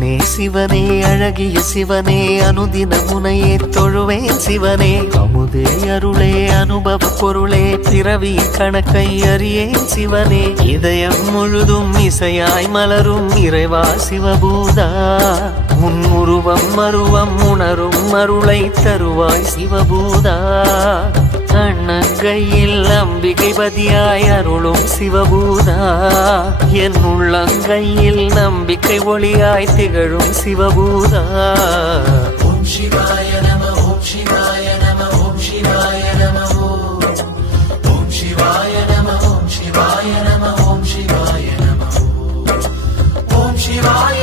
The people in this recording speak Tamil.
சிவனே சிவனே அழகிய சிவனே அனுதின முனையே தொழுவேன் சிவனே அமுதே அருளே அனுபவ பொருளே பிறவி கணக்கை அறியேன் சிவனே இதயம் முழுதும் இசையாய் மலரும் இறைவா சிவபூதா உன் உருவம் மருவம் உணரும் அருளை தருவாய் சிவபூதா கண்ணங்கையில் அம்பிகை பதியாய் அருளும் சிவபூதா என் உள்ளங்கையில் நம்பிக்கை ஒளியாய் திகழும் சிவபூதா ஓம் சிவாய நம ஓம் சிவாய நம ஓம் சிவாய நம ஓம் சிவாய நம ஓம் சிவாய நம ஓம் சிவாய நம ஓம் சிவாய